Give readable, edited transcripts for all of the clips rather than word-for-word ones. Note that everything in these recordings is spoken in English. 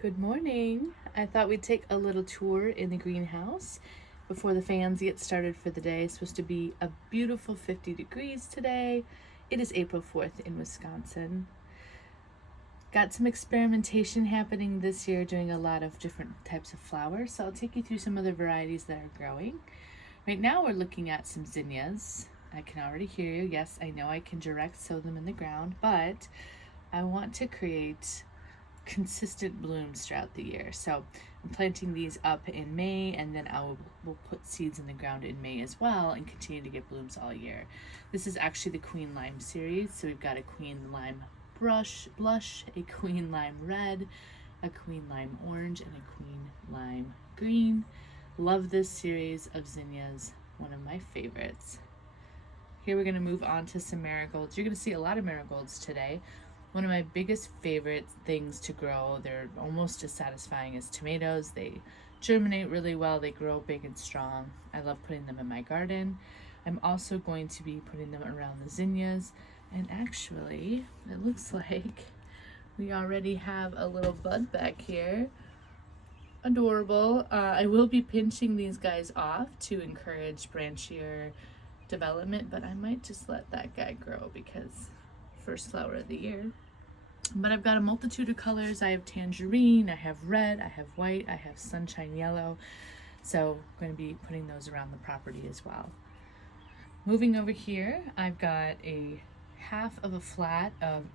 Good morning. I thought we'd take a little tour in the greenhouse before the fans get started for the day. It's supposed to be a beautiful 50 degrees today. It is April 4th in Wisconsin. Got some experimentation happening this year, doing a lot of different types of flowers. So I'll take you through some of the varieties that are growing. Right now we're looking at some zinnias. I can already hear you. Yes, I know I can direct sow them in the ground, but I want to create consistent blooms throughout the year. So I'm planting these up in May, and then will put seeds in the ground in May as well and continue to get blooms all year. This is actually the Queen Lime series. So we've got a Queen Lime blush, a Queen Lime red, a Queen Lime orange, and a Queen Lime green. Love this series of zinnias, one of my favorites. Here we're going to move on to some marigolds. You're going to see a lot of marigolds today. One of my biggest favorite things to grow. They're almost as satisfying as tomatoes. They germinate really well. They grow big and strong. I love putting them in my garden. I'm also going to be putting them around the zinnias. And actually, it looks like we already have a little bud back here. Adorable. I will be pinching these guys off to encourage branchier development, but I might just let that guy grow because first flower of the year. But I've got a multitude of colors. I have tangerine, I have red, I have white, I have sunshine yellow. So I'm going to be putting those around the property as well. Moving over here, I've got a half of a flat of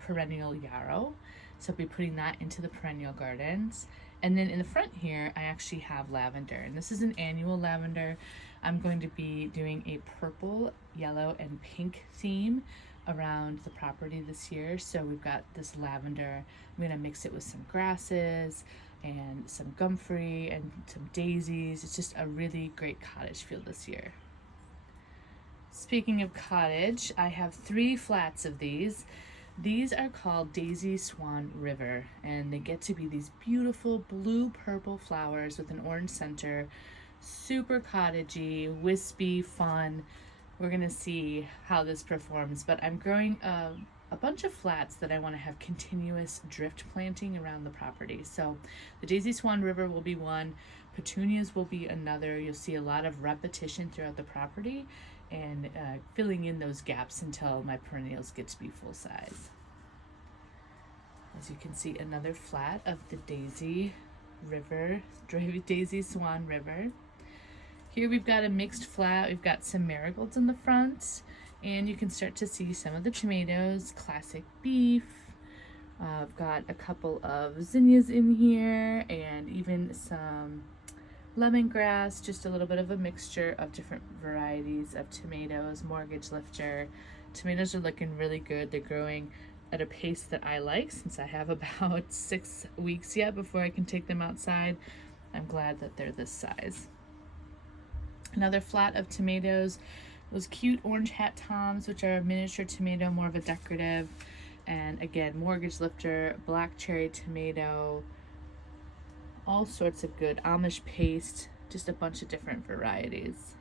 perennial yarrow. So I'll be putting that into the perennial gardens. And then in the front here, I actually have lavender. And this is an annual lavender. I'm going to be doing a purple, yellow, and pink theme around the property this year. So we've got this lavender. I'm going to mix it with some grasses and some comfrey and some daisies. It's just a really great cottage feel this year. Speaking of cottage, I have 3 flats of these. These are called Daisy Swan River, and they get to be these beautiful blue-purple flowers with an orange center. Super cottagey, wispy, fun. We're gonna see how this performs, but I'm growing a bunch of flats that I want to have continuous drift planting around the property. So the Daisy Swan River will be one, petunias will be another. You'll see a lot of repetition throughout the property and filling in those gaps until my perennials get to be full size. As you can see, another flat of the Daisy Swan River. Here we've got a mixed flat. We've got some marigolds in the front, and you can start to see some of the tomatoes, classic beef. I've got a couple of zinnias in here, and even some lemongrass, just a little bit of a mixture of different varieties of tomatoes, mortgage lifter. Tomatoes are looking really good. They're growing at a pace that I like since I have about 6 weeks yet before I can take them outside. I'm glad that they're this size. Another flat of tomatoes, those cute orange hat toms, which are a miniature tomato, more of a decorative. And again, mortgage lifter, black cherry tomato, all sorts of good Amish paste, just a bunch of different varieties.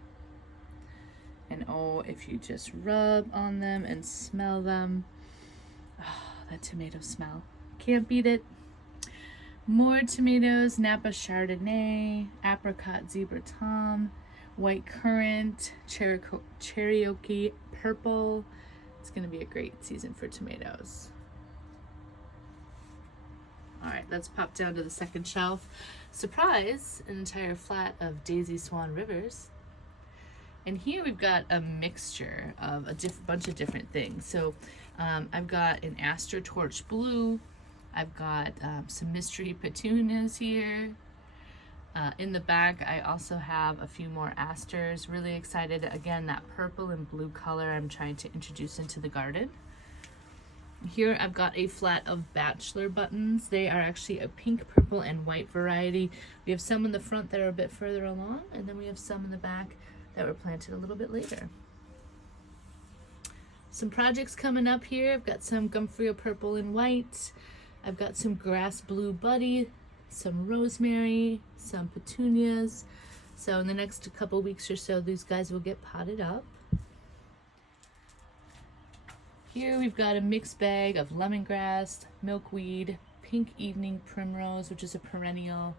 And oh, if you just rub on them and smell them, oh, that tomato smell, can't beat it. More tomatoes, Napa Chardonnay, apricot zebra tom, white currant, cherokee purple. It's going to be a great season for tomatoes. All right, let's pop down to the second shelf. Surprise, an entire flat of Daisy Swan Rivers. And here we've got a mixture of a bunch of different things. So I've got an Aster Torch Blue. I've got some mystery petunias here. In the back, I also have a few more asters. Really excited. Again, that purple and blue color I'm trying to introduce into the garden. Here I've got a flat of bachelor buttons. They are actually a pink, purple, and white variety. We have some in the front that are a bit further along, and then we have some in the back that were planted a little bit later. Some projects coming up here. I've got some Gumfrey purple and white. I've got some grass blue buddy, some rosemary, some petunias. So in the next couple weeks or so, these guys will get potted up. Here we've got a mixed bag of lemongrass, milkweed, pink evening primrose, which is a perennial.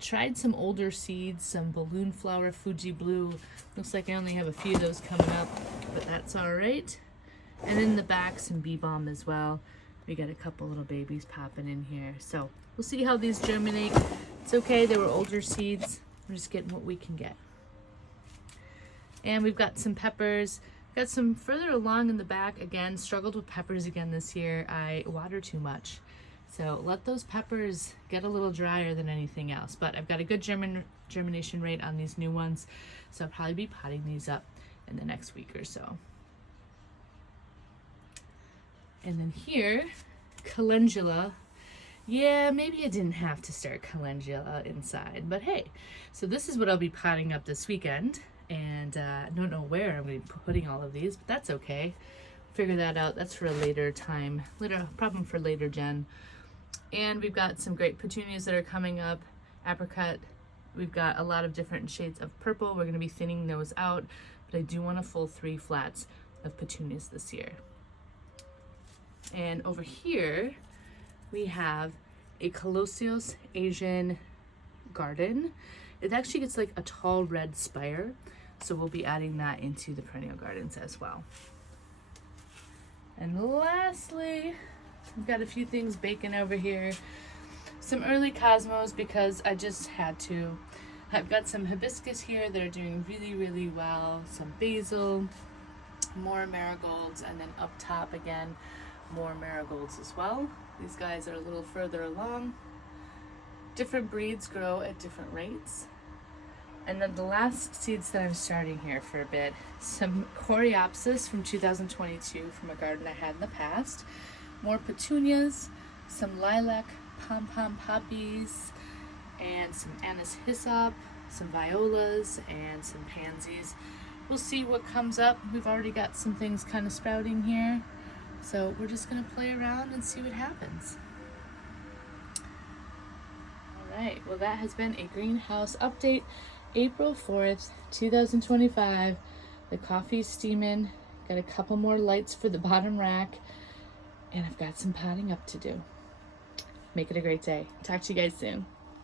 Tried some older seeds, some balloon flower Fuji blue. Looks like I only have a few of those coming up, but that's all right. And in the back, some bee balm as well. We got a couple little babies popping in here. So we'll see how these germinate. It's okay, they were older seeds. We're just getting what we can get. And we've got some peppers. Got some further along in the back. Again, struggled with peppers again this year. I water too much. So let those peppers get a little drier than anything else. But I've got a good germination rate on these new ones. So I'll probably be potting these up in the next week or so. And then here, calendula. Yeah, maybe I didn't have to start calendula inside, but hey. So this is what I'll be potting up this weekend. And I don't know where I'm going to be putting all of these, but that's okay. Figure that out. That's for a later time, problem for later gen. And we've got some great petunias that are coming up, apricot. We've got a lot of different shades of purple. We're going to be thinning those out, but I do want a full 3 flats of petunias this year. And over here, we have a Colosseus Asian garden. It actually gets like a tall red spire, so we'll be adding that into the perennial gardens as well. And lastly, we've got a few things baking over here. Some early cosmos because I just had to. I've got some hibiscus here that are doing really, really well. Some basil, more marigolds, and then up top again, more marigolds as well. These guys are a little further along. Different breeds grow at different rates. And then the last seeds that I'm starting here for a bit, some Coreopsis from 2022 from a garden I had in the past, more petunias, some lilac pom-pom poppies, and some anise hyssop, some violas, and some pansies. We'll see what comes up. We've already got some things kind of sprouting here, so we're just going to play around and see what happens. Alright, well that has been a greenhouse update. April 4th, 2025. The coffee's steaming. Got a couple more lights for the bottom rack. And I've got some potting up to do. Make it a great day. Talk to you guys soon.